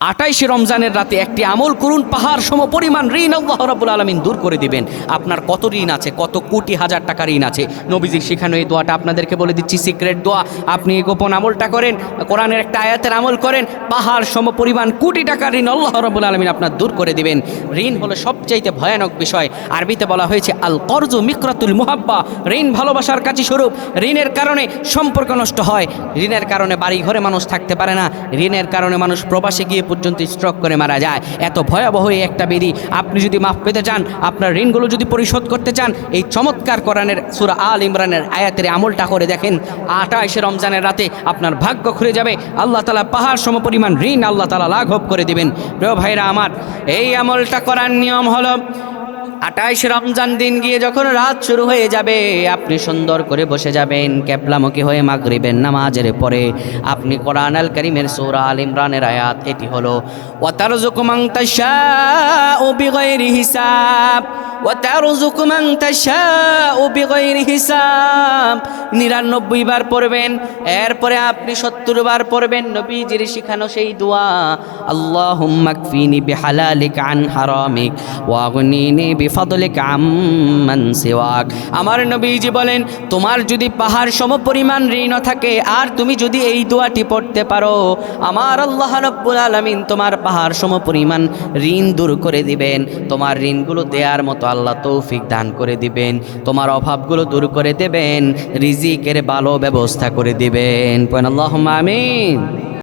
28 রমজানের রাতে একটি আমল করুন, পাহাড় সম পরিমাণ ঋণ আল্লাহ রাব্বুল আলামিন দূর করে দিবেন। আপনার কত ঋণ আছে, কত কোটি হাজার টাকা ঋণ আছে, নবীজির শেখানো এই দোয়াটা আপনাদেরকে বলে দিচ্ছি, সিক্রেট দোয়া। আপনি এই গোপন আমলটা করেন, কোরআনের একটা আয়াতের আমল করেন, পাহাড় সম পরিমাণ কোটি টাকা ঋণ আল্লাহ রাব্বুল আলামিন আপনার দূর করে দিবেন। ঋণ হলো সবচাইতে ভয়ানক বিষয়। আরবিতে বলা হয়েছে আল কর্জু মিকরাতুল মুহাব্বা, ঋণ ভালোবাসার কাছে স্বরূপ। ঋণের কারণে সম্পর্ক নষ্ট হয়, ঋণের কারণে বাড়ি ঘরে মানুষ থাকতে পারে না, ঋণের কারণে মানুষ প্রবাসে গিয়ে পর্যন্ত স্ট্রোক করে মারা যায়। এত ভয়াবহ একটা ব্যাধি। আপনি যদি মাফ পেতে চান, আপনার ঋণগুলো যদি পরিশোধ করতে চান, এই চমৎকার কোরআনের সূরা আল ইমরানের আয়াতের আমলটা করে দেখেন। 28 রমজানের রাতে আপনার ভাগ্য খুলে যাবে। আল্লাহ তাআলা পাহাড় সমপরিমাণ ঋণ আল্লাহ তাআলা লাঘব করে দিবেন। প্রিয় ভাইরা আমার, এই আমলটা করার নিয়ম হলো 28 রমজান দিন গিয়ে যখন রাত শুরু হয়ে যাবে, আপনি সুন্দর করে বসে যাবেন কেবলামুখী হয়ে মাগরিবের নামাজের পরে। আপনি কোরআন আল কারীমের সূরা আল ইমরানের আয়াত এটি হলো, ওয়াতারযুকু মান তাশাউ বিগাইরি হিসাব, ওয়াতারযুকু মান তাশাউ বিগাইরি হিসাব 99 বার পড়বেন। এরপরে আপনি 70 বার পড়বেন নবীজির শিখানো সেই দোয়া, আল্লাহুম্মা কফিনি বিহালালিকা আন হারামিক ওয়া আগনিনি বিফাদলিকা আম্মান সিওয়াক। আমার নবীজি বলেন, তোমার যদি পাহাড় সমপরিমাণ ঋণ থাকে আর তুমি যদি এই দোয়াটি পড়তে পারো, আমার আল্লাহ রাব্বুল আলামিন তোমার পাহাড় সমপরিমাণ ঋণ দূর করে দিবেন। তোমার ঋণগুলো দেওয়ার মতো আল্লাহ তৌফিক দান করে দিবেন, তোমার অভাবগুলো দূর করে দেবেন, রিজিকের ভালো ব্যবস্থা করে দিবেন। আল্লাহুম্মা আমিন।